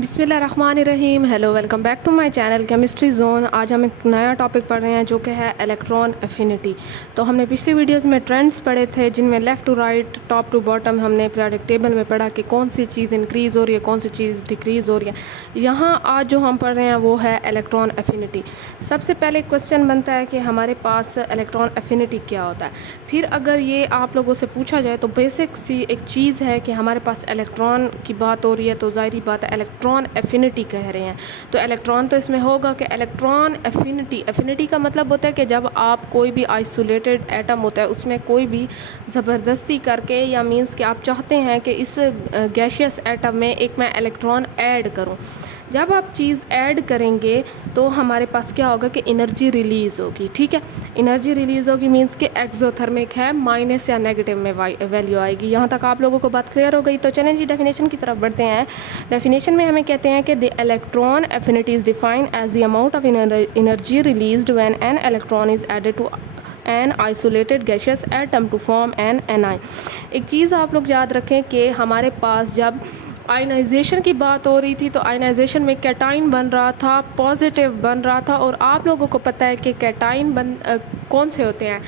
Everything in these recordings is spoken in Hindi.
बिस्मिल्लाहिर्रहमानिर्रहीम। Hello, welcome back to my channel chemistry zone. आज हम एक नया टॉपिक पढ़ रहे हैं जो कि है इलेक्ट्रॉन एफिनिटी। तो हमने पिछली वीडियोस में ट्रेंड्स पढ़े थे जिनमें left to right, top to bottom हमने पीरियोडिक टेबल में पढ़ा कि कौन सी चीज़ इंक्रीज़ हो रही है, कौन सी चीज़ डिक्रीज़ हो रही है। यहाँ आज जो हम पढ़ रहे हैं वो है इलेक्ट्रॉन एफिनिटी। सबसे पहले क्वेश्चन बनता है कि हमारे पास इलेक्ट्रॉन एफिनिटी क्या होता है। फिर अगर ये आप लोगों से पूछा जाए तो बेसिक सी एक चीज़ है कि हमारे पास इलेक्ट्रॉन की बात हो रही है तो ज़ाहिर बात है इलेक्ट्रॉन एफिनिटी कह रहे हैं। तो इलेक्ट्रॉन तो इसमें होगा कि इलेक्ट्रॉन एफिनिटी का मतलब होता है कि जब आप कोई भी आइसोलेटेड एटम होता है उसमें कोई भी ज़बरदस्ती करके या मींस कि आप चाहते हैं कि इस गैशियस एटम में एक मैं इलेक्ट्रॉन ऐड करूं। जब आप चीज़ ऐड करेंगे तो हमारे पास क्या होगा कि एनर्जी रिलीज़ होगी। ठीक है, एनर्जी रिलीज़ होगी मींस कि एक्सोथर्मिक है, माइनस या नेगेटिव में वैल्यू आएगी। यहाँ तक आप लोगों को बात क्लियर हो गई। तो चलें जी डेफिनेशन की तरफ बढ़ते हैं। डेफिनेशन में हमें कहते हैं कि the electron affinity is defined as the amount of energy released when an electron is added to an isolated gaseous atom to form an anion. एक चीज़ आप लोग याद रखें कि हमारे पास जब आयनाइजेशन की बात हो रही थी तो आयनाइजेशन में कैटाइन बन रहा था, पॉजिटिव बन रहा था। और आप लोगों को पता है कि कैटाइन कौन से होते हैं,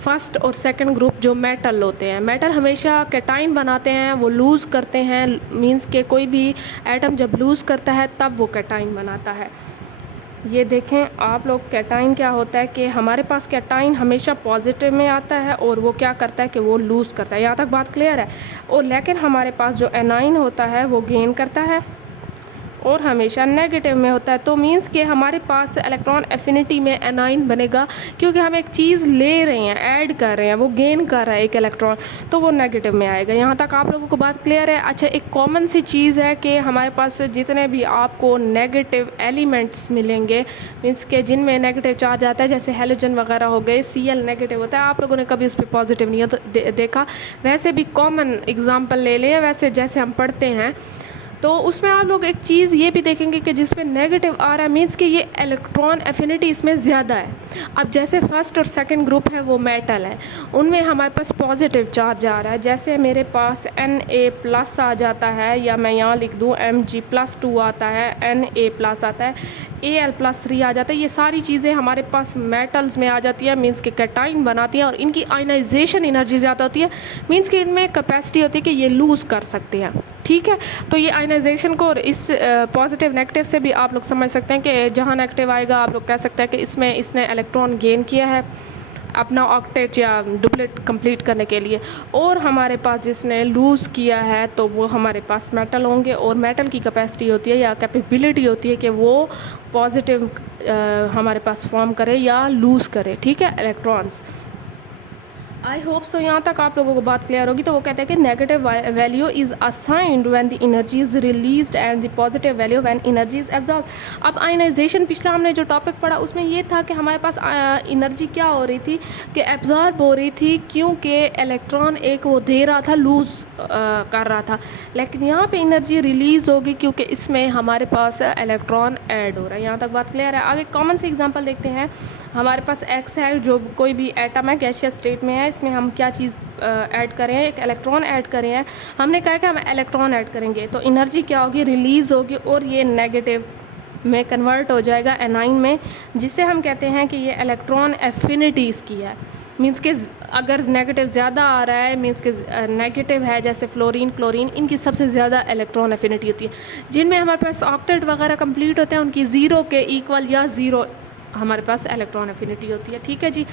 फर्स्ट और सेकंड ग्रुप जो मेटल होते हैं। मेटल हमेशा कैटाइन बनाते हैं, वो लूज़ करते हैं। मींस के कोई भी एटम जब लूज़ करता है तब वो कैटाइन बनाता है। ये देखें आप लोग, कैटाइन क्या होता है कि हमारे पास कैटाइन हमेशा पॉजिटिव में आता है और वो क्या करता है कि वो लूज़ करता है। यहाँ तक बात क्लियर है। और लेकिन हमारे पास जो एनाइन होता है वो गेन करता है और हमेशा नेगेटिव में होता है। तो मींस कि हमारे पास इलेक्ट्रॉन एफिनिटी में एनाइन बनेगा क्योंकि हम एक चीज़ ले रहे हैं, ऐड कर रहे हैं, वो गेन कर रहा है एक इलेक्ट्रॉन, तो वो नेगेटिव में आएगा। यहाँ तक आप लोगों को बात क्लियर है। अच्छा, एक कॉमन सी चीज़ है कि हमारे पास जितने भी आपको नेगेटिव एलिमेंट्स मिलेंगे, मीन्स के जिनमें नेगेटिव चार्ज आता है, जैसे हेलोजन वगैरह हो गए, Cl नेगेटिव होता है। आप लोगों ने कभी उस पर पॉजिटिव नहीं देखा। वैसे भी कॉमन एग्जाम्पल ले लें, वैसे जैसे हम पढ़ते हैं तो उसमें आप लोग एक चीज़ ये भी देखेंगे कि जिसमें नेगेटिव आ रहा है मीन्स कि ये इलेक्ट्रॉन एफिनिटी इसमें ज़्यादा है। अब जैसे फर्स्ट और सेकंड ग्रुप है वो मेटल है, उनमें हमारे पास पॉजिटिव चार्ज आ रहा है। जैसे मेरे पास Na+ आ जाता है, या मैं यहाँ लिख दूँ Mg+2 आता है, Na+ आता है, Al+3 आ जाता है। ये सारी चीज़ें हमारे पास मेटल्स में आ जाती है, मीन्स के कैटाइन बनाती हैं और इनकी आयनाइजेशन एनर्जी ज़्यादा होती है। मीन्स कि इनमें कैपेसिटी होती है कि ये लूज़ कर सकते हैं। ठीक है, तो ये आयनाइजेशन को और इस पॉजिटिव नेगेटिव से भी आप लोग समझ सकते हैं कि जहाँ नेगेटिव आएगा आप लोग कह सकते हैं कि इसमें इसने इलेक्ट्रॉन गेन किया है अपना ऑक्टेट या डुप्लेट कंप्लीट करने के लिए, और हमारे पास जिसने लूज़ किया है तो वो हमारे पास मेटल होंगे। और मेटल की कैपेसिटी होती है या कैपेबिलिटी होती है कि वो पॉजिटिव हमारे पास फॉर्म करे या लूज़ करे। ठीक है, इलेक्ट्रॉन्स। आई होप सो यहाँ तक आप लोगों को बात क्लियर होगी। तो वो कहते हैं कि negative value is assigned when the energy is released and the positive value when energy is absorb. अब आयनाइजेशन पिछला हमने जो टॉपिक पढ़ा उसमें ये था कि हमारे पास एनर्जी क्या हो रही थी कि एब्जॉर्ब हो रही थी, क्योंकि इलेक्ट्रॉन एक वो दे रहा था, लूज़ कर रहा था। लेकिन यहाँ पे एनर्जी रिलीज़ होगी क्योंकि इसमें हमारे पास इलेक्ट्रॉन ऐड हो रहा है। यहाँ तक बात क्लियर है। अब एक कॉमन सी एग्जांपल देखते हैं। हमारे पास X है, जो कोई भी एटम है गैशियस स्टेट में है, इसमें हम क्या चीज़ ऐड करें हैं, एक इलेक्ट्रॉन ऐड करें हैं। हमने कहा कि हम इलेक्ट्रॉन ऐड करेंगे तो एनर्जी क्या होगी, रिलीज़ होगी और ये नेगेटिव में कन्वर्ट हो जाएगा एनाइन में, जिससे हम कहते हैं कि ये इलेक्ट्रॉन एफिनिटी इसकी है। मीन्स के अगर नेगेटिव ज़्यादा आ रहा है, मीन्स के नेगेटिव है जैसे फ्लोरीन, क्लोरीन, इनकी सबसे ज़्यादा इलेक्ट्रॉन एफिनिटी होती है। जिनमें हमारे पास ऑक्टेट वगैरह कंप्लीट होते हैं उनकी 0 के इक्वल या 0 हमारे पास इलेक्ट्रॉन एफिनिटी होती है। ठीक है जी।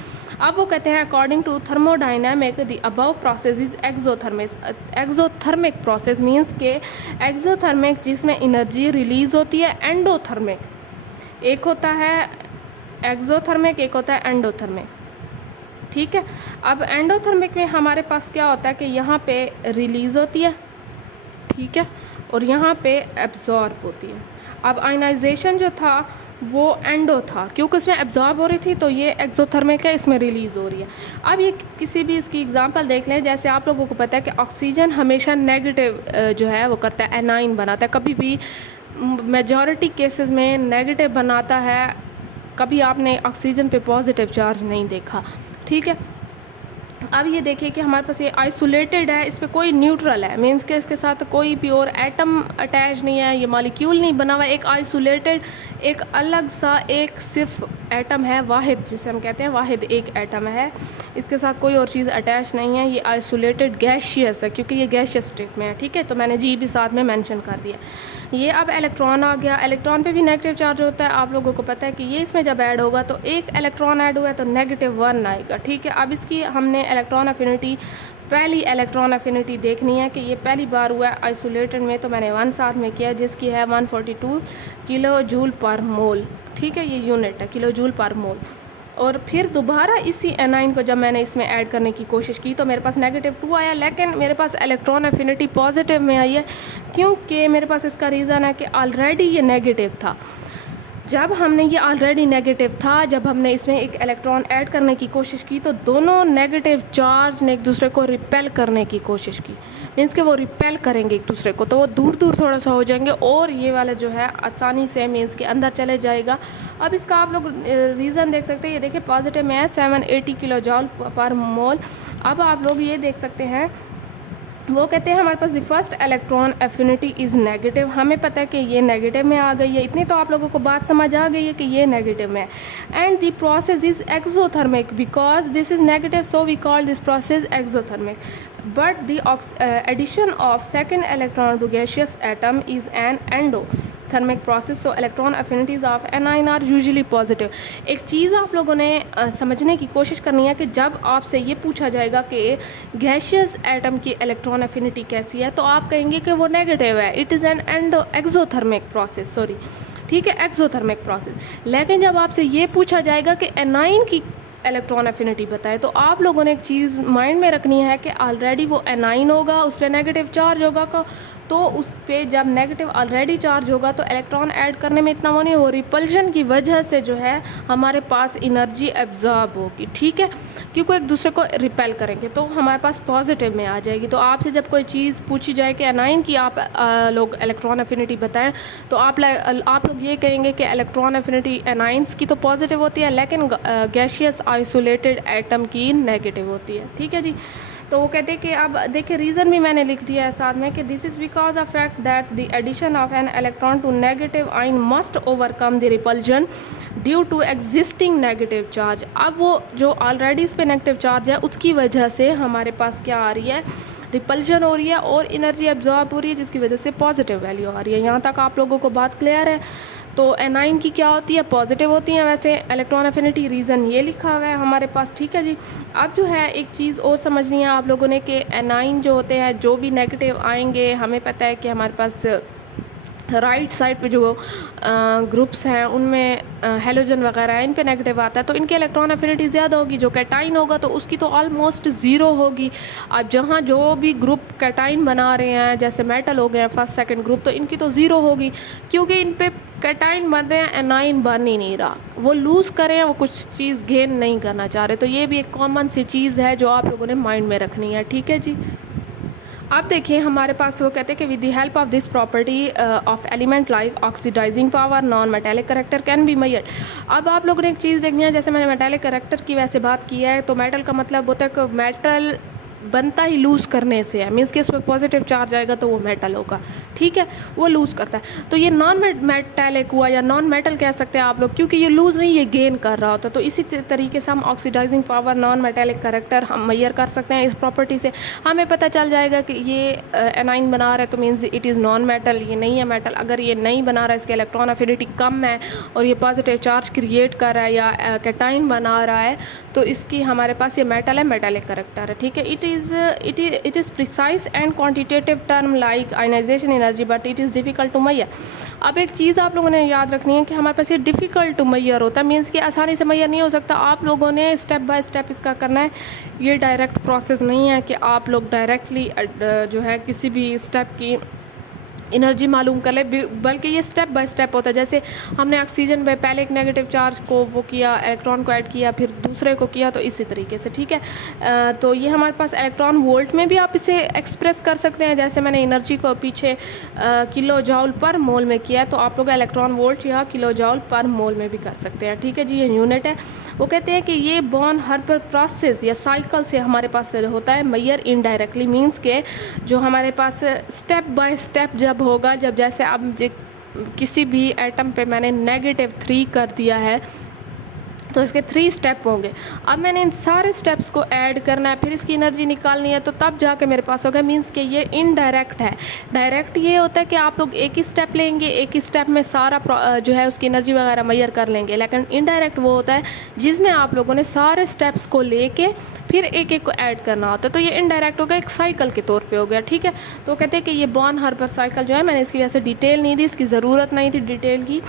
अब वो कहते हैं according to thermodynamic the above process is exothermic process. Means के एक्सोथर्मिक जिसमें एनर्जी रिलीज़ होती है, एंडोथर्मिक एक होता है एक्सोथर्मिक, एक होता है एंडोथर्मिक। ठीक है, अब एंडोथर्मिक में हमारे पास क्या होता है कि यहाँ पे रिलीज़ होती है, ठीक है, और यहाँ पे एब्जॉर्ब होती है। अब आयनाइजेशन जो था वो एंडो था क्योंकि इसमें एब्जॉर्ब हो रही थी, तो ये एक्सोथर्मिक है, इसमें रिलीज़ हो रही है। अब ये किसी भी इसकी एग्जांपल देख लें। जैसे आप लोगों को पता है कि ऑक्सीजन हमेशा नेगेटिव जो है वो करता है, एनाइन बनाता है, कभी भी मेजॉरिटी केसेस में नेगेटिव बनाता है। कभी आपने ऑक्सीजन पे पॉजिटिव चार्ज नहीं देखा। ठीक है, अब ये देखिए कि हमारे पास ये आइसोलेटेड है, इस पे कोई न्यूट्रल है, मीन्स के इसके साथ कोई प्योर एटम अटैच नहीं है, ये मॉलिक्यूल नहीं बना हुआ है, एक आइसोलेटेड एक अलग सा एक सिर्फ एटम है, वाहिद जिसे हम कहते हैं वाहिद एक एटम है, इसके साथ कोई और चीज़ अटैच नहीं है, ये आइसोलेटेड गैशियस है क्योंकि ये गैशियस स्टेट में है। ठीक है, तो मैंने जी भी साथ में मेंशन कर दिया। ये अब इलेक्ट्रॉन आ गया, इलेक्ट्रॉन पे भी नेगेटिव चार्ज होता है, आप लोगों को पता है कि ये इसमें जब ऐड होगा तो एक इलेक्ट्रॉन ऐड हुआ है तो -1 आएगा। ठीक है, अब इसकी हमने इलेक्ट्रॉन अफिनिटी पहली इलेक्ट्रॉन अफिनिटी देखनी है कि ये पहली बार हुआ है आइसोलेटेड में, तो मैंने 1 साथ में किया जिसकी है 142 किलो जूल पर मोल। ठीक है, ये यूनिट है किलो जूल पर मोल। और फिर दोबारा इसी एनाइन को जब मैंने इसमें ऐड करने की कोशिश की तो मेरे पास -2 आया, लेकिन मेरे पास इलेक्ट्रॉन अफिनिटी पॉजिटिव में आई है क्योंकि मेरे पास इसका रीज़न है कि ऑलरेडी ये नेगेटिव था। जब हमने ये ऑलरेडी नेगेटिव था, जब हमने इसमें एक इलेक्ट्रॉन ऐड करने की कोशिश की तो दोनों नेगेटिव चार्ज ने एक दूसरे को रिपेल करने की कोशिश की, मीन्स कि वो रिपेल करेंगे एक दूसरे को, तो वो दूर दूर थोड़ा सा हो जाएंगे और ये वाला जो है आसानी से मीन्स के अंदर चले जाएगा। अब इसका आप लोग रीज़न देख सकते हैं, ये देखिए पॉजिटिव में है 780 किलो जूल पर मोल। अब आप लोग ये देख सकते हैं, वो कहते हैं हमारे पास the first electron affinity is negative, हमें पता है कि ये नेगेटिव में आ गई है, इतनी तो आप लोगों को बात समझ आ गई है कि ये नेगेटिव में है। And the process is exothermic because this is negative, so we call this process exothermic, but the addition of second electron to gaseous atom is an endothermic process, so electron affinities of anion are usually positive. एक चीज़ आप लोगों ने समझने की कोशिश करनी है कि जब आपसे ये पूछा जाएगा कि गैशियस एटम की इलेक्ट्रॉन एफिनिटी कैसी है तो आप कहेंगे कि वो नेगेटिव है, it is an exothermic process, sorry ठीक है, एक्सोथर्मिक प्रोसेस। लेकिन जब आपसे ये पूछा जाएगा कि एनाइन की इलेक्ट्रॉन एफिनिटी बताएं तो आप लोगों ने एक चीज़ माइंड में रखनी है कि ऑलरेडी वो एनाइन होगा, उस पर नेगेटिव चार्ज होगा, तो उस पर जब नेगेटिव ऑलरेडी चार्ज होगा तो इलेक्ट्रॉन ऐड करने में इतना वो नहीं, वो रिपल्शन की वजह से जो है हमारे पास एनर्जी एब्जॉर्ब होगी। ठीक है, क्योंकि एक दूसरे को रिपेल करेंगे तो हमारे पास पॉजिटिव में आ जाएगी। तो आपसे जब कोई चीज़ पूछी जाए कि एनाइन की आप लोग इलेक्ट्रॉन एफिनिटी बताएं तो आप लोग ये कहेंगे कि इलेक्ट्रॉन एफिनिटी एनाइंस की तो पॉजिटिव होती है लेकिन गैशियस आइसोलेटेड एटम की नेगेटिव होती है। ठीक है जी, तो वो कहते हैं कि अब देखिए रीज़न भी मैंने लिख दिया है साथ में कि this is because of fact that the addition of an electron to negative ion must overcome the repulsion due to existing negative charge. अब वो जो ऑलरेडी इस पे नेगेटिव चार्ज है उसकी वजह से हमारे पास क्या आ रही है, रिपल्जन हो रही है और एनर्जी एब्जॉर्ब हो रही है जिसकी वजह से पॉजिटिव वैल्यू आ रही है। यहाँ तक आप लोगों को बात क्लियर है। तो एनाइन की क्या होती है, पॉजिटिव होती हैं। वैसे इलेक्ट्रॉन एफिनिटी रीज़न ये लिखा हुआ है हमारे पास। ठीक है जी, अब जो है एक चीज़ और समझनी है आप लोगों ने कि एनाइन जो होते हैं जो भी नेगेटिव आएंगे, हमें पता है कि हमारे पास राइट साइड पे जो ग्रुप्स हैं उनमें हेलोजन वगैरह है, इन पे नेगेटिव आता है तो इनकी इलेक्ट्रॉन एफिनिटी ज़्यादा होगी। जो कैटाइन होगा तो उसकी तो ऑलमोस्ट ज़ीरो होगी। अब जहाँ जो भी ग्रुप कैटाइन बना रहे हैं जैसे मेटल हो गए फर्स्ट सेकंड ग्रुप, तो इनकी तो ज़ीरो होगी क्योंकि इन पे कैटाइन बन रहे हैं, एनाइन बन ही नहीं रहा। वो लूज़ करें, वो कुछ चीज़ गेन नहीं करना चाह रहे। तो ये भी एक कॉमन सी चीज़ है जो आप लोगों ने माइंड में रखनी है। ठीक है जी, अब देखिए हमारे पास वो कहते हैं कि with the help of this property of element like oxidizing power non metallic character can be measured. अब आप लोगों ने एक चीज़ देखनी है, जैसे मैंने मेटेलिक करेक्टर की वैसे बात की है तो मेटल का मतलब होता है कि मेटल बनता ही लूज़ करने से है, मीन्स कि इस पर पॉजिटिव चार्ज आएगा तो वो मेटल होगा। ठीक है, वो लूज़ करता है। तो ये नॉन मेटेलिक हुआ या नॉन मेटल कह सकते हैं आप लोग, क्योंकि ये लूज़ नहीं, ये गेन कर रहा होता है। तो इसी तरीके से हम oxidizing power non metallic character हम मेजर कर सकते हैं। इस प्रॉपर्टी से हमें पता चल जाएगा कि ये एनाइन बना रहा है तो means it is non metal, ये नहीं है मेटल। अगर ये नहीं बना रहा है, इसके इलेक्ट्रॉन एफिनिटी कम है और ये पॉजिटिव चार्ज क्रिएट कर रहा है या कैटाइन बना रहा है तो इसकी हमारे पास ये मेटल है, मेटेलिक करेक्टर है। ठीक है, it is precise and quantitative term like ionization energy but it is difficult to measure। अब एक चीज़ आप लोगों ने याद रखनी है कि हमारे पास ये डिफ़िकल्ट टू मेजर होता है, मीन्स कि आसानी से मेजर नहीं हो सकता। आप लोगों ने स्टेप बाय स्टेप इसका करना है। ये डायरेक्ट प्रोसेस नहीं है कि आप लोग डायरेक्टली जो है किसी भी स्टेप की एनर्जी मालूम कर ले, बल्कि ये स्टेप बाय स्टेप होता है। जैसे हमने ऑक्सीजन में पहले एक नेगेटिव चार्ज को वो किया, इलेक्ट्रॉन को ऐड किया, फिर दूसरे को किया, तो इसी तरीके से, ठीक है। तो ये हमारे पास इलेक्ट्रॉन वोल्ट में भी आप इसे एक्सप्रेस कर सकते हैं। जैसे मैंने एनर्जी को पीछे किलो जॉल पर मोल में किया है, तो आप लोग इलेक्ट्रॉन वोल्ट या किलो जॉल पर मोल में भी कर सकते हैं, ठीक है जी। ये यूनिट है। वो कहते हैं कि ये बॉर्न हर पर प्रोसेस या साइकिल से हमारे पास होता है। मैयर इनडायरेक्टली मीन्स के जो हमारे पास स्टेप बाय स्टेप जब होगा, जब जैसे अब किसी भी एटम पे मैंने -3 कर दिया है, तो इसके 3 स्टेप होंगे। अब मैंने इन सारे स्टेप्स को ऐड करना है, फिर इसकी एनर्जी निकालनी है, तो तब जाके मेरे पास होगा। मीन्स कि ये इनडायरेक्ट है। डायरेक्ट ये होता है कि आप लोग एक ही स्टेप लेंगे, एक ही स्टेप में सारा जो है उसकी एनर्जी वगैरह मैयर कर लेंगे। लेकिन इनडायरेक्ट वो होता है जिसमें आप लोगों ने सारे स्टेप्स को लेके फिर एक एक को ऐड करना होता है। तो ये इनडायरेक्ट होगा, एक साइकिल के तौर पे हो गया, ठीक है। तो कहते हैं कि ये बॉर्न हार्पर साइकिल जो है, मैंने इसकी वजह से डिटेल नहीं दी, इसकी ज़रूरत नहीं थी डिटेल की,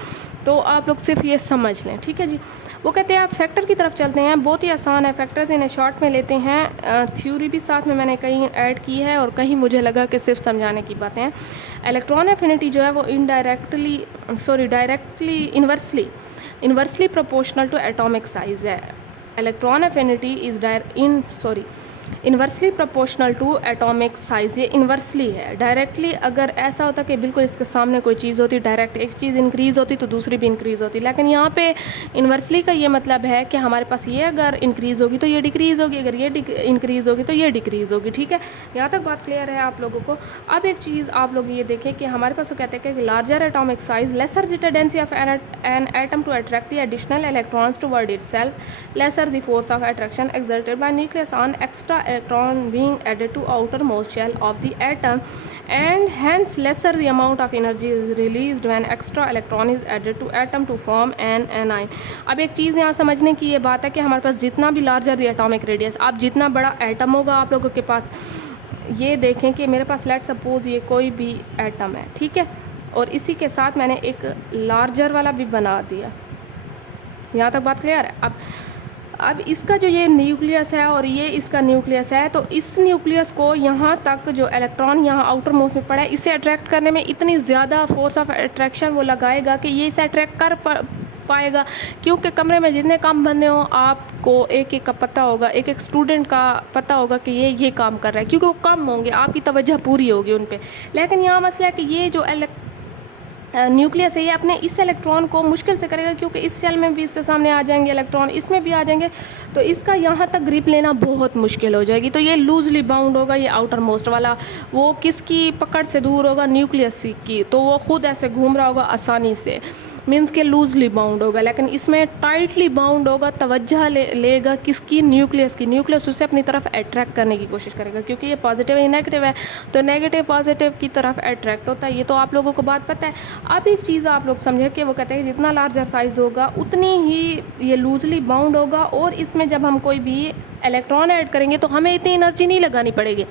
तो आप लोग सिर्फ ये समझ लें, ठीक है जी। वो कहते हैं आप फैक्टर की तरफ चलते हैं। बहुत ही आसान है फैक्टर्स, इन्हें शॉर्ट में लेते हैं। थ्योरी भी साथ में मैंने कहीं ऐड की है और कहीं मुझे लगा कि सिर्फ समझाने की बातें हैं। इलेक्ट्रॉन एफिनिटी जो है वो directly inversely proportional to atomic size है। Electron affinity is inversely proportional to atomic size. ये इन्वर्सली है। डायरेक्टली अगर ऐसा होता कि बिल्कुल इसके सामने कोई चीज़ होती, डायरेक्ट एक चीज़ इंक्रीज़ होती तो दूसरी भी इंक्रीज़ होती, लेकिन यहाँ पे इन्वर्सली का ये मतलब है कि हमारे पास ये अगर इंक्रीज़ होगी तो ये डिक्रीज़ होगी, अगर ये इंक्रीज़ होगी तो ये डिक्रीज़ होगी, ठीक है। यहाँ तक बात क्लियर है आप लोगों को। अब एक चीज़ आप लोग ये देखें कि हमारे पास तो कहते हैं कि larger atomic size lesser the tendency of an atom to attract the additional electrons toward itself, lesser the force of attraction exerted by nucleus on extra electron being added to outermost shell of the atom, and hence lesser the amount of energy is released when extra electron is added to atom to form an anion। अब एक चीज़ यहाँ समझने की ये बात है कि हमारे पास जितना भी लार्जर द एटॉमिक रेडियस, आप जितना बड़ा एटम होगा आप लोगों के पास, ये देखें कि मेरे पास लेट सपोज ये कोई भी एटम है, ठीक है, और इसी के साथ मैंने एक लार्जर वाला भी बना दिया। यहाँ तक बात क्लियर है। अब इसका जो ये न्यूक्लियस है और ये इसका न्यूक्लियस है, तो इस न्यूक्लियस को यहाँ तक जो इलेक्ट्रॉन यहाँ आउटर मोस्ट में पड़ा है, इसे अट्रैक्ट करने में इतनी ज़्यादा फोर्स ऑफ अट्रैक्शन वो लगाएगा कि ये इसे अट्रैक्ट कर पाएगा। क्योंकि कमरे में जितने काम बंदे हो आपको एक एक का पता होगा, एक एक स्टूडेंट का पता होगा कि ये काम कर रहा है, क्योंकि वो कम होंगे, आपकी तवज्जो पूरी होगी उन पर। लेकिन यहाँ मसला है कि ये जो न्यूक्लियस है ये अपने इस इलेक्ट्रॉन को मुश्किल से करेगा, क्योंकि इस शेल में भी इसके सामने आ जाएंगे इलेक्ट्रॉन, इसमें भी आ जाएंगे, तो इसका यहाँ तक ग्रिप लेना बहुत मुश्किल हो जाएगी। तो ये लूजली बाउंड होगा, ये आउटर मोस्ट वाला, वो किसकी पकड़ से दूर होगा, न्यूक्लियस की, तो वो खुद ऐसे घूम रहा होगा आसानी से, मीन्स के लूजली बाउंड होगा। लेकिन इसमें टाइटली बाउंड होगा, तवज्जो लेगा किसकी, न्यूक्लियस की। न्यूक्लियस उसे अपनी तरफ अट्रैक्ट करने की कोशिश करेगा, क्योंकि ये पॉजिटिव या नेगेटिव है, तो नेगेटिव पॉजिटिव की तरफ अट्रैक्ट होता है। ये तो आप लोगों को बात पता है। अब एक चीज़ आप लोग समझे कि वो कहते हैं कि जितना लार्जर साइज़ होगा उतनी ही ये लूजली बाउंड होगा, और इसमें जब हम कोई भी इलेक्ट्रॉन ऐड करेंगे तो हमें इतनी एनर्जी नहीं लगानी पड़ेगी।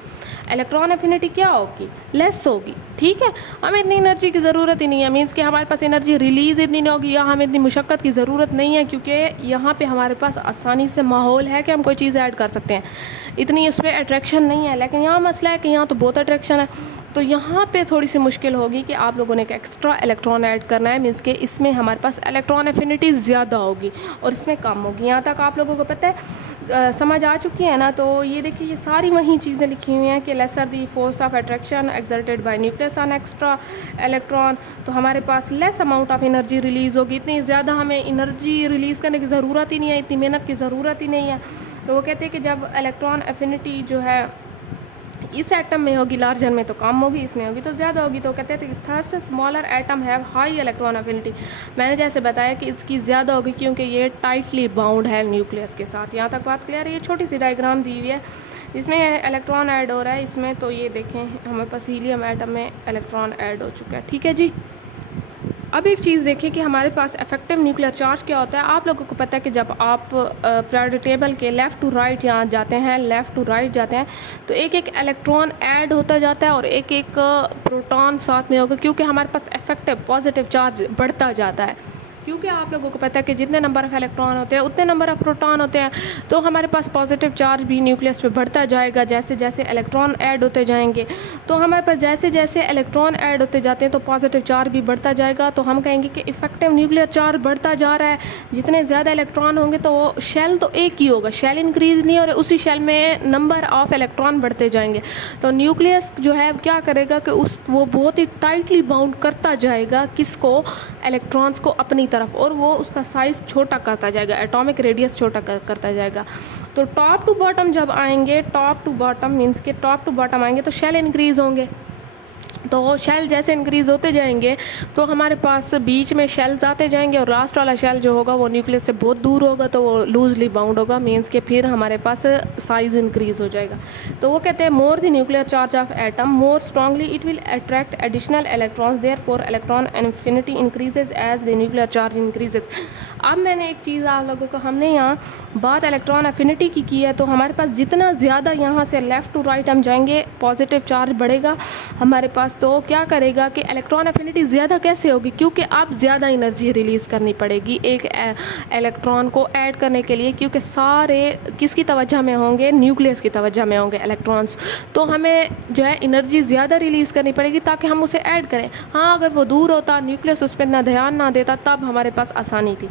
इलेक्ट्रॉन एफिनिटी क्या होगी, लेस होगी, ठीक है। हमें इतनी एनर्जी की ज़रूरत ही नहीं है, मीन्स कि हमारे पास एनर्जी रिलीज़ इतनी नहीं होगी, या हमें इतनी मुशक्क़त की ज़रूरत नहीं है, क्योंकि यहाँ पे हमारे पास आसानी से माहौल है कि हम कोई चीज़ ऐड कर सकते हैं, इतनी इस पर अट्रैक्शन नहीं है। लेकिन यहाँ मसला है कि यहाँ तो बहुत अट्रैक्शन है, तो यहाँ पे थोड़ी सी मुश्किल होगी कि आप लोगों ने एक एक्स्ट्रा इलेक्ट्रॉन ऐड करना है, मीन्स कि इसमें हमारे पास इलेक्ट्रॉन एफिनिटी ज़्यादा होगी और इसमें कम होगी। यहाँ तक आप लोगों को पता है, समझ आ चुकी है ना। तो ये देखिए ये सारी वही चीज़ें लिखी हुई हैं कि lesser the force of attraction exerted by nucleus on extra electron, तो हमारे पास less amount of energy release होगी, इतनी ज़्यादा हमें एनर्जी रिलीज़ करने की ज़रूरत ही नहीं है, इतनी मेहनत की ज़रूरत ही नहीं है। तो वो कहते हैं कि जब इलेक्ट्रॉन एफिनिटी जो है इस एटम में होगी, लार्जर में तो कम होगी, इसमें होगी तो ज़्यादा होगी। तो कहते थे कि thus smaller atom have high electron affinity. मैंने जैसे बताया कि इसकी ज़्यादा होगी क्योंकि ये टाइटली बाउंड है न्यूक्लियस के साथ। यहाँ तक बात क्लियर है। ये छोटी सी डायग्राम दी हुई है, इसमें इलेक्ट्रॉन ऐड हो रहा है इसमें, तो ये देखें हमारे पास हीलियम एटम में इलेक्ट्रॉन ऐड हो चुका है, ठीक है जी। अब एक चीज़ देखें कि हमारे पास इफेक्टिव न्यूक्लियर चार्ज क्या होता है। आप लोगों को पता है कि जब आप पीरियोडिक टेबल के लेफ़्ट टू राइट यहाँ जाते हैं, लेफ़्ट टू राइट जाते हैं, तो एक एक इलेक्ट्रॉन ऐड होता जाता है और एक एक प्रोटॉन साथ में होगा, क्योंकि हमारे पास इफेक्टिव पॉजिटिव चार्ज बढ़ता जाता है, क्योंकि आप लोगों को पता है कि जितने नंबर ऑफ इलेक्ट्रॉन होते हैं उतने नंबर ऑफ प्रोटॉन होते हैं। तो हमारे पास पॉजिटिव चार्ज भी न्यूक्लियस पे बढ़ता जाएगा जैसे जैसे इलेक्ट्रॉन ऐड होते जाएंगे। तो हमारे पास जैसे जैसे इलेक्ट्रॉन ऐड होते जाते हैं तो पॉजिटिव चार्ज भी बढ़ता जाएगा। तो हम कहेंगे कि इफेक्टिव न्यूक्लियर चार्ज बढ़ता जा रहा है। जितने ज़्यादा इलेक्ट्रॉन होंगे तो वो शेल तो एक ही होगा, शेल इंक्रीज़ नहीं हो रहा, उसी शेल में नंबर ऑफ इलेक्ट्रॉन बढ़ते जाएंगे। तो न्यूक्लियस जो है क्या करेगा कि वो बहुत ही टाइटली बाउंड करता जाएगा किसको, इलेक्ट्रॉन्स को अपनी तरफ, और वो उसका साइज़ छोटा करता जाएगा, एटॉमिक रेडियस छोटा करता जाएगा। तो टॉप टू बॉटम जब आएंगे, टॉप टू बॉटम मीन्स के टॉप टू बॉटम आएंगे तो शेल इंक्रीज़ होंगे। तो शेल जैसे इंक्रीज़ होते जाएंगे तो हमारे पास बीच में शेल्स आते जाएंगे और लास्ट वाला शेल जो होगा वो न्यूक्लियस से बहुत दूर होगा तो वो लूजली बाउंड होगा, मीन्स के फिर हमारे पास साइज़ इंक्रीज़ हो जाएगा। तो वो कहते हैं more the nuclear charge of atom more strongly it will attract additional electrons, therefore electron affinity increases as the nuclear charge increases. अब मैंने एक चीज़ आप लोगों को, हमने यहाँ बात इलेक्ट्रॉन एफिनिटी की है, तो हमारे पास जितना ज़्यादा यहाँ से लेफ़्ट टू राइट हम जाएंगे पॉजिटिव चार्ज बढ़ेगा हमारे पास। तो क्या करेगा कि इलेक्ट्रॉन एफिनिटी ज़्यादा कैसे होगी, क्योंकि आप ज़्यादा एनर्जी रिलीज़ करनी पड़ेगी एक इलेक्ट्रॉन को ऐड करने के लिए, क्योंकि सारे किसकी तवज्जो में होंगे, न्यूक्लियस की तवज्जो में होंगे इलेक्ट्रॉन्स। तो हमें जो है एनर्जी ज़्यादा रिलीज़ करनी पड़ेगी ताकि हम उसे ऐड करें। हाँ, अगर वो दूर होता, न्यूक्लियस उस पर इतना ध्यान ना देता, तब हमारे पास आसानी थी।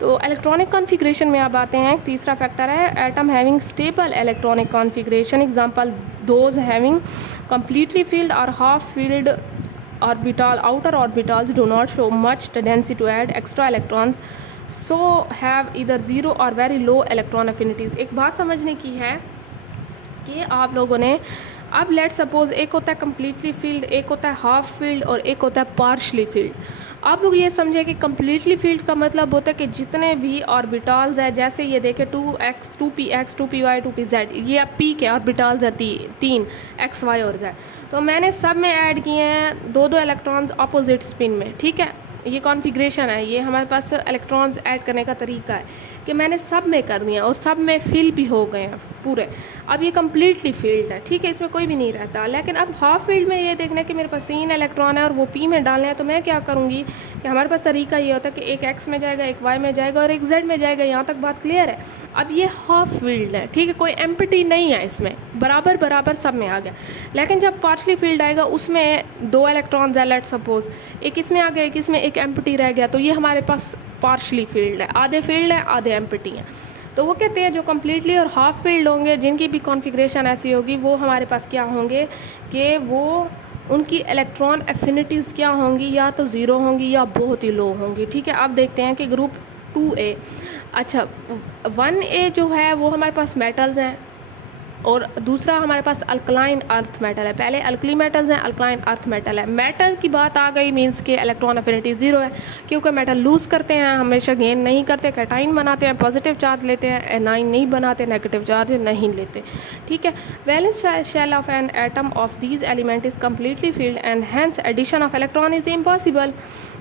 तो इलेक्ट्रॉनिक कॉन्फ़िगरेशन में आप आते हैं, तीसरा फैक्टर है atom having stable electronic configuration, example those having completely filled or half filled orbital outer orbitals do not show much tendency to add extra electrons, so have either zero or very low electron affinities। एक बात समझने की है कि आप लोगों ने, अब लेट सपोज एक होता है कम्प्लीटली फील्ड, एक होता है हाफ फील्ड और एक होता है पार्शली फील्ड। आप लोग ये समझे कि कम्प्लीटली फील्ड का मतलब होता है कि जितने भी ऑर्बिटल्स है, जैसे ये देखें 2x 2px 2py 2pz, ये अब पी के ऑर्बिटल्स है तीन x y और z। तो मैंने सब में ऐड किए हैं दो दो इलेक्ट्रॉन्स अपोजिट स्पिन में, ठीक है। ये कॉन्फ़िगरेशन है, ये हमारे पास इलेक्ट्रॉन्स ऐड करने का तरीका है कि मैंने सब में कर दिया और सब में फिल भी हो गए हैं पूरे। अब ये कम्प्लीटली फील्ड है, ठीक है, इसमें कोई भी नहीं रहता। लेकिन अब हाफ फील्ड में ये देखना है कि मेरे पास 3 इलेक्ट्रॉन है और वो पी में डालने हैं, तो मैं क्या करूँगी कि हमारे पास तरीका ये होता है कि एक एक्स में जाएगा, एक वाई में जाएगा और एक जेड में जाएगा। यहाँ तक बात क्लियर है। अब ये हाफ फील्ड है, ठीक है, कोई एम्प्टी नहीं है इसमें, बराबर बराबर सब में आ गया। लेकिन जब पार्शली फील्ड आएगा उसमें 2 इलेक्ट्रॉन्स है, लेट सपोज एक इसमें आ गया, एक इसमें, एक एम्प्टी रह गया, तो ये हमारे पास पार्शली फील्ड है, आधे फील्ड है आधे एम्प्टी हैं। तो वो कहते हैं जो कम्प्लीटली और हाफ फील्ड होंगे, जिनकी भी कॉन्फ़िगरेशन ऐसी होगी, वो हमारे पास क्या होंगे कि वो उनकी इलेक्ट्रॉन एफिनिटीज़ क्या होंगी, या तो ज़ीरो होंगी या बहुत ही लो होंगी, ठीक है। अब देखते हैं कि ग्रुप 2A, अच्छा 1A जो है वो हमारे पास मेटल्स हैं और दूसरा हमारे पास अल्कलाइन अर्थ मेटल है। पहले अल्कली मेटल्स हैं, अल्कलाइन अर्थ मेटल है। मेटल की बात आ गई मींस के इलेक्ट्रॉन एफिनिटी ज़ीरो है, क्योंकि मेटल लूज़ करते हैं, हमेशा गेन नहीं करते, कैटाइन बनाते हैं, पॉजिटिव चार्ज लेते हैं, एनाइन नहीं बनाते, नेगेटिव चार्ज नहीं लेते, ठीक है। Valence shell of an atom of these element is completely filled and hence addition of electron is impossible,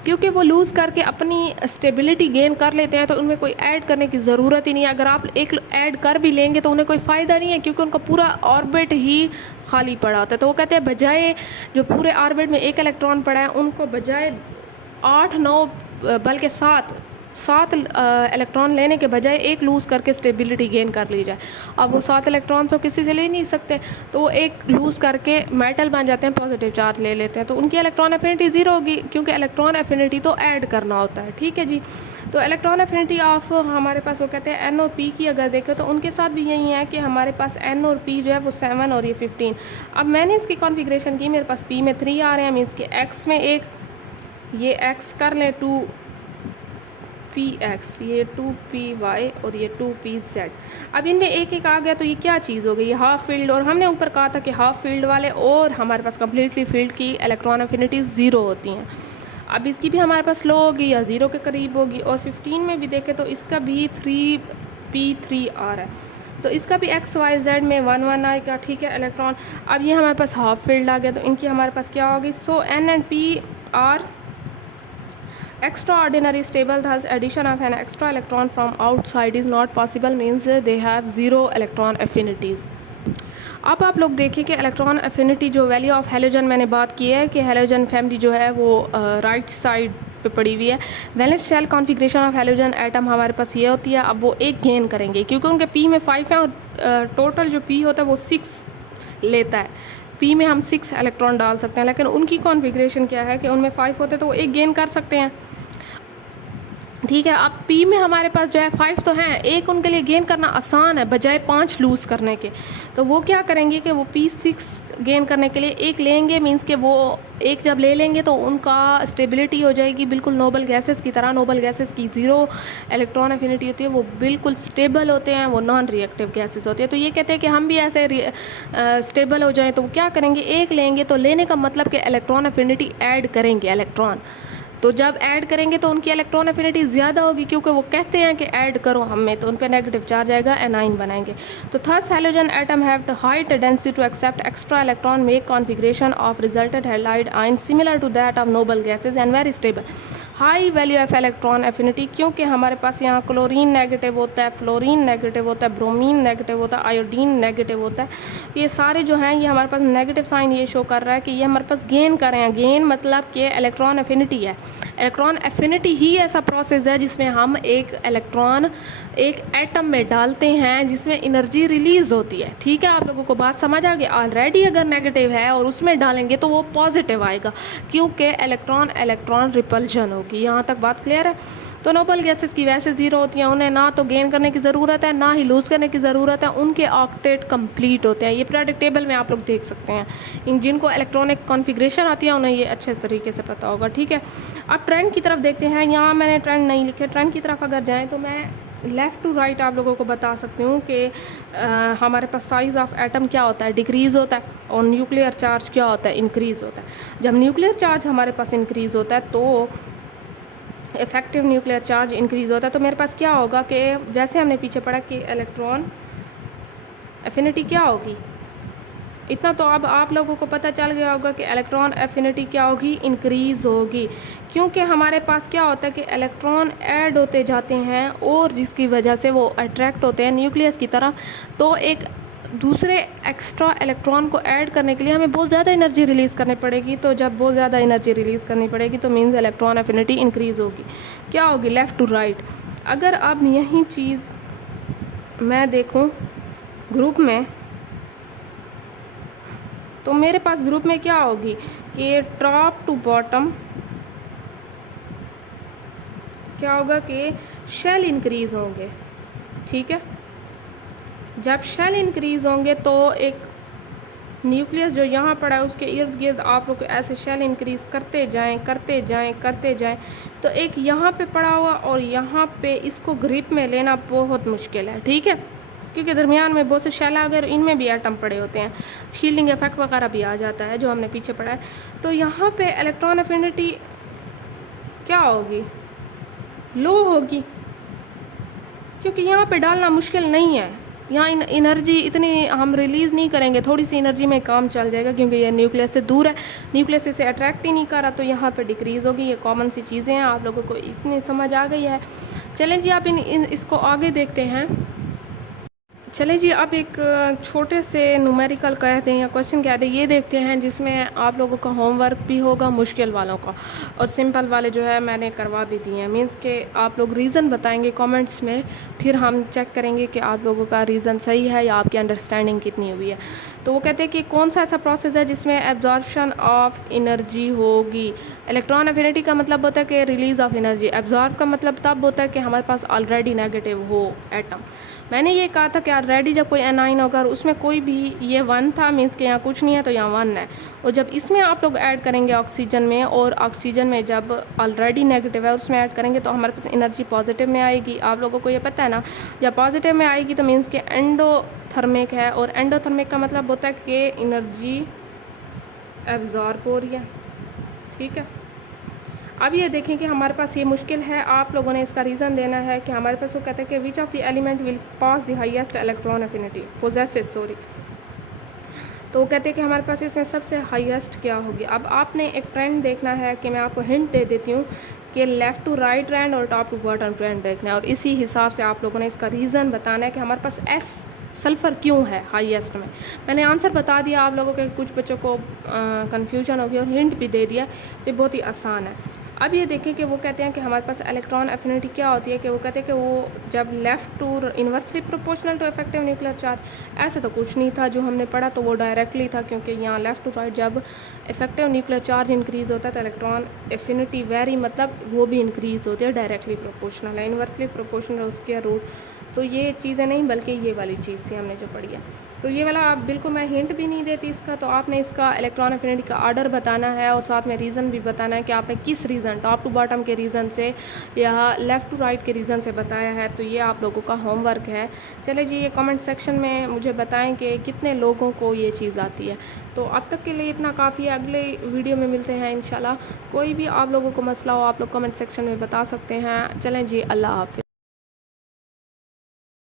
क्योंकि वो लूज़ करके अपनी स्टेबिलिटी गेन कर लेते हैं, तो उनमें कोई ऐड करने की ज़रूरत ही नहीं है। अगर आप एक ऐड कर भी लेंगे तो उन्हें कोई फ़ायदा नहीं है, क्योंकि उनका पूरा ऑर्बिट ही खाली पड़ा होता है। तो वो कहते हैं बजाय जो पूरे ऑर्बिट में एक इलेक्ट्रॉन पड़ा है, उनको बजाय 8-9 बल्कि 7 इलेक्ट्रॉन लेने के बजाय एक लूज़ करके स्टेबिलिटी गेन कर ली जाए। अब वो 7 इलेक्ट्रॉन तो किसी से ले नहीं सकते, तो वो एक लूज़ करके मेटल बन जाते हैं, पॉजिटिव चार्ज ले लेते हैं, तो उनकी इलेक्ट्रॉन एफिनिटी ज़ीरो होगी, क्योंकि इलेक्ट्रॉन एफिनिटी तो ऐड करना होता है, ठीक है जी। तो इलेक्ट्रॉन एफिनिटी ऑफ हमारे पास वो कहते हैं एन और पी की अगर देखें तो उनके साथ भी यही है कि हमारे पास एन और पी जो है वो 7 और ये 15। अब मैंने इसकी कॉन्फ़िगरेशन की, मेरे पास पी में 3 आ रहे हैं, मीन्स के एक्स में एक, ये एक्स कर लें 2px, ये 2py और ये 2pz। अब इनमें एक एक आ गया, तो ये क्या चीज़ हो गई, ये हाफ फील्ड। और हमने ऊपर कहा था कि हाफ फील्ड वाले और हमारे पास कम्प्लीटली फील्ड की इलेक्ट्रॉन एफिनिटी ज़ीरो होती हैं। अब इसकी भी हमारे पास लो होगी या ज़ीरो के करीब होगी। और 15 में भी देखें तो इसका भी 3p3 आ रहा है, तो इसका भी एक्स वाई जेड में 1 आएगा, ठीक है, इलेक्ट्रॉन। अब ये हमारे पास हाफ फील्ड आ गया, तो इनकी हमारे पास क्या होगी, so N and P are extraordinary stable, thus addition of an extra electron from outside is not possible, means they have zero electron affinities। अब आप लोग देखें कि इलेक्ट्रॉन एफिनिटी जो वैल्यू ऑफ हेलोजन मैंने बात की है कि हेलोजन फैमिली जो है वो राइट साइड पे पड़ी हुई है। Valence shell configuration of halogen atom हमारे पास ये होती है। अब वो एक गेन करेंगे क्योंकि उनके पी में 5 है और टोटल जो पी होता है वो 6 लेता है। पी में हम 6 इलेक्ट्रॉन डाल सकते हैं, लेकिन उनकी कॉन्फ़िगरेशन क्या है कि उनमें 5 होते हैं तो वो एक गेन कर सकते हैं। ठीक है, अब पी में हमारे पास जो है 5 तो हैं, एक उनके लिए गेन करना आसान है बजाय 5 लूज़ करने के। तो वो क्या करेंगे कि वो P6 गेन करने के लिए एक लेंगे, मींस कि वो एक जब ले लेंगे तो उनका स्टेबिलिटी हो जाएगी बिल्कुल नोबल गैसेस की तरह। नोबल गैसेस की 0 इलेक्ट्रॉन एफिनिटी होती है, वो बिल्कुल स्टेबल होते हैं, वो नॉन रिएक्टिव गैसेस होती है। तो ये कहते हैं कि हम भी ऐसे स्टेबल हो जाएं, तो वो क्या करेंगे, एक लेंगे तो लेने का मतलब कि इलेक्ट्रॉन एफिनिटी ऐड करेंगे इलेक्ट्रॉन। तो जब ऐड करेंगे तो उनकी इलेक्ट्रॉन एफिनिटी ज़्यादा होगी क्योंकि वो कहते हैं कि ऐड करो हमें, तो उन पर नेगेटिव चार्ज आएगा, एनाइन बनाएंगे। तो thus halogen atom have the high tendency to accept extra electron, make configuration of resulted halide ion similar to that of noble gases and very stable. High value of electron affinity, क्योंकि हमारे पास यहाँ क्लोरीन नेगेटिव होता है, फ्लोरीन नेगेटिव होता है, ब्रोमीन नेगेटिव होता है, आयोडीन नेगेटिव होता है। ये सारे जो हैं ये हमारे पास नेगेटिव साइन ये शो कर रहा है कि ये हमारे पास गेन कर रहे हैं। गेन मतलब कि इलेक्ट्रॉन एफिनिटी है। इलेक्ट्रॉन एफिनिटी ही ऐसा प्रोसेस है जिसमें हम एक इलेक्ट्रॉन एक एटम में डालते हैं जिसमें एनर्जी रिलीज़ होती है। ठीक है, आप लोगों को बात समझ आ गई। ऑलरेडी अगर नेगेटिव है और उसमें डालेंगे तो वो पॉजिटिव आएगा क्योंकि इलेक्ट्रॉन इलेक्ट्रॉन रिपल्शन होगी। यहाँ तक बात क्लियर है। तो नोबल गैसेस की वैसे 0 होती हैं, उन्हें ना तो गेन करने की ज़रूरत है ना ही लूज़ करने की ज़रूरत है, उनके ऑक्टेट कंप्लीट होते हैं। ये पीरियोडिक टेबल में आप लोग देख सकते हैं। इन जिनको इलेक्ट्रॉनिक कॉन्फ़िगरेशन आती है उन्हें ये अच्छे तरीके से पता होगा। ठीक है, अब ट्रेंड की तरफ देखते हैं। यहाँ मैंने ट्रेंड नहीं लिखे, ट्रेंड की तरफ अगर जाएँ तो मैं लेफ़्ट टू राइट आप लोगों को बता सकती हूँ कि हमारे पास साइज़ ऑफ एटम क्या होता है, डिक्रीज़ होता है, और न्यूक्लियर चार्ज क्या होता है, इंक्रीज़ होता है। जब न्यूक्लियर चार्ज हमारे पास इंक्रीज़ होता है तो इफेक्टिव न्यूक्लियर चार्ज इंक्रीज़ होता है। तो मेरे पास क्या होगा कि जैसे हमने पीछे पढ़ा कि इलेक्ट्रॉन एफिनिटी क्या होगी, इतना तो अब आप लोगों को पता चल गया होगा कि इलेक्ट्रॉन एफिनिटी क्या होगी, इंक्रीज़ होगी। क्योंकि हमारे पास क्या होता है कि इलेक्ट्रॉन ऐड होते जाते हैं और जिसकी वजह से वो अट्रैक्ट होते हैं न्यूक्लियस की तरफ। तो एक दूसरे एक्स्ट्रा इलेक्ट्रॉन को ऐड करने के लिए हमें बहुत ज़्यादा एनर्जी रिलीज़ करनी पड़ेगी। तो जब बहुत ज़्यादा एनर्जी रिलीज़ करनी पड़ेगी तो मीन्स इलेक्ट्रॉन एफिनिटी इंक्रीज़ होगी। क्या होगी, लेफ़्ट टू राइट। अगर अब यही चीज़ मैं देखूं ग्रुप में, तो मेरे पास ग्रुप में क्या होगी कि टॉप टू बॉटम क्या होगा कि शेल इंक्रीज़ होंगे। ठीक है, जब शेल इंक्रीज़ होंगे तो एक न्यूक्लियस जो यहाँ पड़ा है उसके इर्द गिर्द आप लोग ऐसे शेल इंक्रीज़ करते जाएं करते जाएं करते जाएं। तो एक यहाँ पे पड़ा हुआ और यहाँ पे इसको ग्रिप में लेना बहुत मुश्किल है। ठीक है, क्योंकि दरमियान में बहुत से शेल अगर इनमें भी एटम पड़े होते हैं, शील्डिंग इफेक्ट वगैरह भी आ जाता है जो हमने पीछे पढ़ा है। तो यहाँ पे इलेक्ट्रॉन एफिनिटी क्या होगी, लो होगी, क्योंकि यहाँ पे डालना मुश्किल नहीं है। यहाँ एनर्जी इतनी हम रिलीज़ नहीं करेंगे, थोड़ी सी एनर्जी में काम चल जाएगा क्योंकि ये न्यूक्लियस से दूर है, न्यूक्लियस इसे अट्रैक्ट ही नहीं कर रहा, तो यहाँ पे डिक्रीज़ होगी। ये कॉमन सी चीज़ें हैं, आप लोगों को इतनी समझ आ गई है। चलें जी, आप इसको आगे देखते हैं। चले जी, अब एक छोटे से न्यूमेरिकल कहते हैं या क्वेश्चन कहते हैं, ये देखते हैं जिसमें आप लोगों का होमवर्क भी होगा मुश्किल वालों का, और सिंपल वाले जो है मैंने करवा भी दिए हैं। मींस के आप लोग रीज़न बताएंगे कमेंट्स में, फिर हम चेक करेंगे कि आप लोगों का रीज़न सही है या आपकी अंडरस्टैंडिंग कितनी हुई है। तो वो कहते हैं कि कौन सा ऐसा प्रोसेस है जिसमें एब्जॉर्प्शन ऑफ एनर्जी होगी। इलेक्ट्रॉन एफिनिटी का मतलब होता है कि रिलीज़ ऑफ एनर्जी, एब्जॉर्ब का मतलब तब होता है कि हमारे पास ऑलरेडी नेगेटिव हो एटम। मैंने ये कहा था कि ऑलरेडी जब कोई एनाइन होगा और उसमें कोई भी ये 1 था, मीन्स के यहाँ कुछ नहीं है तो यहाँ 1 है, और जब इसमें आप लोग ऐड करेंगे ऑक्सीजन में, और ऑक्सीजन में जब ऑलरेडी नेगेटिव है उसमें ऐड करेंगे तो हमारे पास एनर्जी पॉजिटिव में आएगी। आप लोगों को ये पता है ना, जब पॉजिटिव में आएगी तो मीन्स के एंडोथर्मिक है, और एंडोथर्मिक का मतलब होता है कि एनर्जी एब्जॉर्ब हो रही है। ठीक है, अब ये देखें कि हमारे पास ये मुश्किल है, आप लोगों ने इसका रीज़न देना है कि हमारे पास वो कहते हैं कि which of the element will pass the highest electron affinity possesses, sorry. तो वो कहते हैं कि हमारे पास इसमें सबसे हाईएस्ट क्या होगी। अब आपने एक ट्रेंड देखना है कि मैं आपको हिंट दे देती हूँ कि लेफ़्ट टू राइट ट्रेंड और टॉप टू बॉटम ट्रेंड देखना है, और इसी हिसाब से आप लोगों ने इसका रीज़न बताना है कि हमारे पास एस सल्फ़र क्यों है हाईएस्ट में। मैंने आंसर बता दिया, आप लोगों के कुछ बच्चों को कन्फ्यूजन हो गई और हिंट भी दे दिया, तो बहुत ही आसान है। अब ये देखें कि वो कहते हैं कि हमारे पास इलेक्ट्रॉन एफिनिटी क्या होती है, कि वो कहते हैं कि वो जब left to inversely proportional to effective nuclear charge, ऐसे तो कुछ नहीं था जो हमने पढ़ा, तो वो डायरेक्टली था, क्योंकि यहाँ लेफ़्ट टू राइट जब इफेक्टिव न्यूक्लियर चार्ज इंक्रीज़ होता है तो इलेक्ट्रॉन एफिनिटी वेरी मतलब वो भी इंक्रीज़ होती है, डायरेक्टली प्रोपोर्शनल है, इन्वर्सली प्रोपोर्शनल उसके रूट। तो ये चीज़ें नहीं, बल्कि ये वाली चीज़ थी हमने जो पढ़ी है। तो ये वाला आप बिल्कुल, मैं हिंट भी नहीं देती इसका, तो आपने इसका इलेक्ट्रॉन एफिनिटी का ऑर्डर बताना है और साथ में रीज़न भी बताना है कि आपने किस रीज़न, टॉप टू बॉटम के रीज़न से या लेफ़्ट टू राइट के रीज़न से बताया है। तो ये आप लोगों का होमवर्क है। चले जी, ये कमेंट सेक्शन में मुझे बताएं कि कितने लोगों को ये चीज़ आती है। तो अब तक के लिए इतना काफ़ी है, अगले वीडियो में मिलते हैं इंशाल्लाह। कोई भी आप लोगों को मसला हो आप लोग कमेंट सेक्शन में बता सकते हैं। चलें जी, अल्लाह हाफ़िज़।